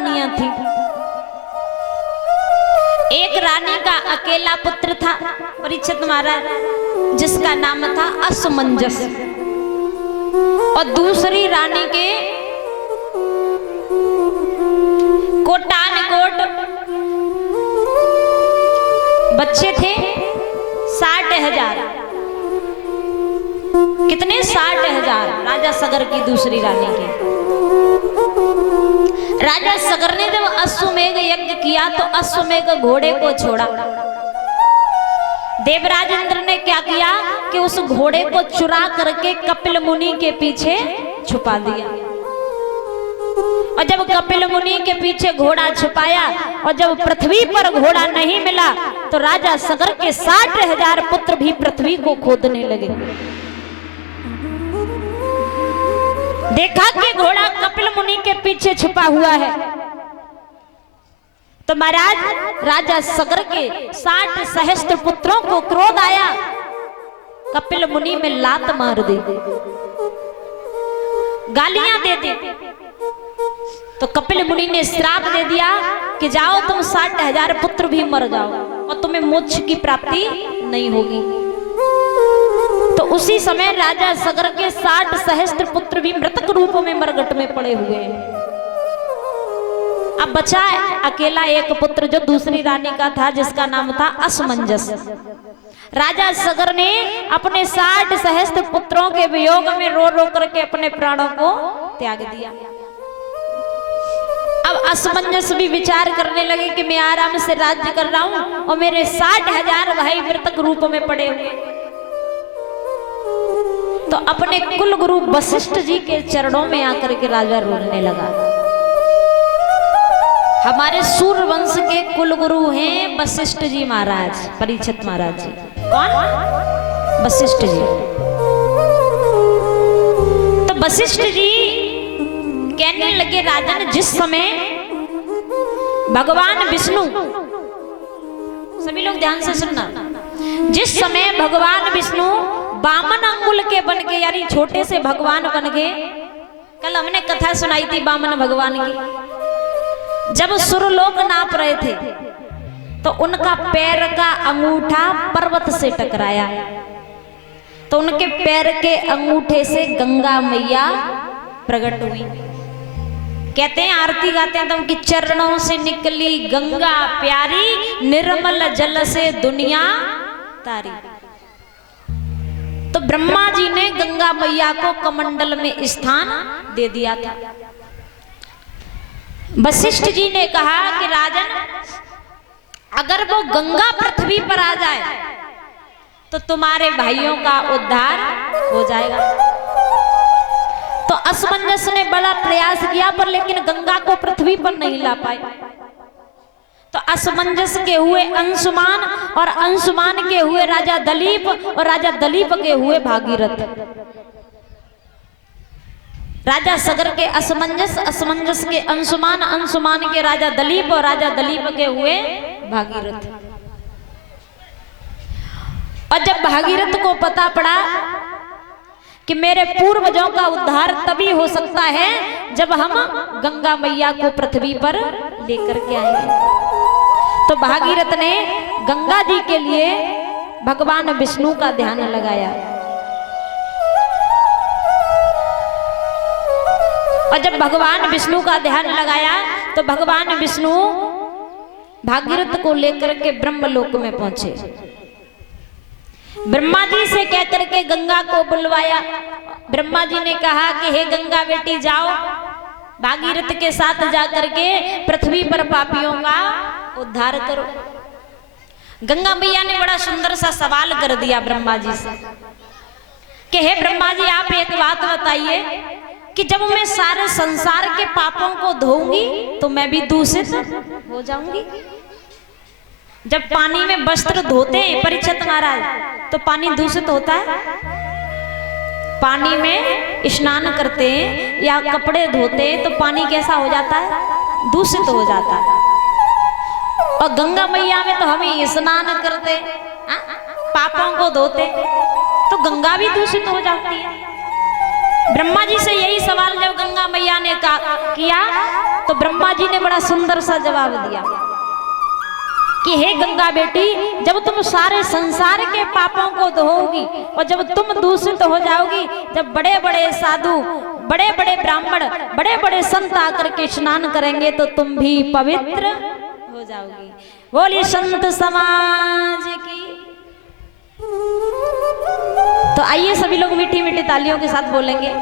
रानियां थी। एक रानी का अकेला पुत्र था परीक्षित महाराज, जिसका नाम था असमंजस, और दूसरी रानी के कोटानकोट बच्चे थे 60,000। कितने? 60,000 राजा सगर की दूसरी रानी के। राजा सगर ने जब अश्वमेघ यज्ञ किया तो अश्वमेघ घोड़े को छोड़ा। देवराज इंद्र ने क्या किया कि उस घोड़े को चुरा करके कपिल मुनि के पीछे छुपा दिया। और जब कपिल मुनि के पीछे घोड़ा छुपाया और जब पृथ्वी पर घोड़ा नहीं मिला तो राजा सगर के 60,000 पुत्र भी पृथ्वी को खोदने लगे। देखा कि घोड़ा कपिल मुनि के पीछे छुपा हुआ है, तो महाराज राजा सगर के 60 सहस्त्र पुत्रों को क्रोध आया, कपिल मुनि में लात मार दी, गालियां दे दी। तो कपिल मुनि ने श्राप दे दिया कि जाओ तुम 60,000 पुत्र भी मर जाओ और तुम्हें मोक्ष की प्राप्ति नहीं होगी। तो उसी समय राजा सगर के 60 सहस्त्र पुत्र भी मृतक रूप में मरघट में पड़े हुए हैं। अब बचा अकेला एक पुत्र जो दूसरी रानी का था, जिसका नाम था असमंजस। राजा सगर ने अपने 60 सहस्त्र पुत्रों के वियोग में रो रो करके अपने प्राणों को त्याग दिया। अब असमंजस भी विचार करने लगे कि मैं आराम से राज्य कर रहा हूं और मेरे 60,000 भाई मृतक रूप में पड़े हुए। तो अपने कुल गुरु वशिष्ठ जी के चरणों में आकर के राजा रोने लगा। हमारे सूर्य वंश के कुल गुरु हैं वशिष्ठ जी महाराज, परीक्षित महाराज जी। कौन? वशिष्ठ जी। तो वशिष्ठ जी कहने लगे राजन, जिस समय भगवान विष्णु, सभी लोग ध्यान से सुनना, जिस समय भगवान विष्णु बामन अंगुल के बन के, यानी छोटे से भगवान बन गए। कल हमने कथा सुनाई थी बामन भगवान की। जब सुरलोक नाप रहे थे तो उनका पैर का अंगूठा पर्वत से टकराया, तो उनके पैर के अंगूठे से गंगा मैया प्रकट हुई। कहते हैं, आरती गाते हैं तो उनकी चरणों से निकली गंगा प्यारी, निर्मल जल से दुनिया तारी। तो ब्रह्मा जी ने गंगा मैया को कमंडल में स्थान दे दिया था। वशिष्ठ जी ने कहा कि राजन, अगर वो गंगा पृथ्वी पर आ जाए तो तुम्हारे भाइयों का उद्धार हो जाएगा। तो असमंजस ने बड़ा प्रयास किया पर लेकिन गंगा को पृथ्वी पर नहीं ला पाए। तो असमंजस के हुए अंशुमान और अंशुमान के हुए राजा दलीप और राजा दलीप के हुए भागीरथ। राजा सगर के असमंजस, असमंजस के अंशुमान, अंशुमान के राजा दलीप और राजा दलीप के हुए भागीरथ। और जब भागीरथ को पता पड़ा कि मेरे पूर्वजों का उद्धार तभी हो सकता है जब हम गंगा मैया को पृथ्वी पर लेकर के आएंगे, तो भागीरथ ने गंगा जी के लिए भगवान विष्णु का ध्यान लगाया। और जब भगवान विष्णु का ध्यान लगाया तो भगवान विष्णु भागीरथ को लेकर के ब्रह्मलोक में पहुंचे। ब्रह्मा जी से कहकर के गंगा को बुलवाया। ब्रह्मा जी ने कहा कि हे गंगा बेटी, जाओ भागीरथ के साथ जाकर के पृथ्वी पर पापियों का उद्धार करो। गंगा मैया ने बड़ा सुंदर सा सवाल कर दिया ब्रह्मा जी से कि हे ब्रह्मा जी, आप एक बात बताइए कि जब मैं सारे संसार के पापों को धोऊंगी तो मैं भी दूषित हो जाऊंगी। जब पानी में वस्त्र धोते हैं परीक्षित महाराज, तो पानी दूषित होता है। पानी में स्नान करते हैं या कपड़े धोते हैं तो पानी कैसा हो जाता है? दूषित हो जाता है। और गंगा मैया में तो हम स्नान करते, पापों को धोते, तो गंगा भी दूषित हो जाती है। ब्रह्मा जी से यही सवाल जब गंगा मैया ने किया तो ब्रह्मा जी ने बड़ा सुंदर सा जवाब दिया कि हे गंगा बेटी, जब तुम सारे संसार के पापों को धोओगी और जब तुम दूषित हो जाओगी, जब बड़े बड़े साधु, बड़े बड़े ब्राह्मण, बड़े बड़े संत आकर के स्नान करेंगे तो तुम भी पवित्र हो जाओगी। बोली संत समाज की। तो आइए सभी लोग मीठी मीठी तालियों के साथ बोलेंगे।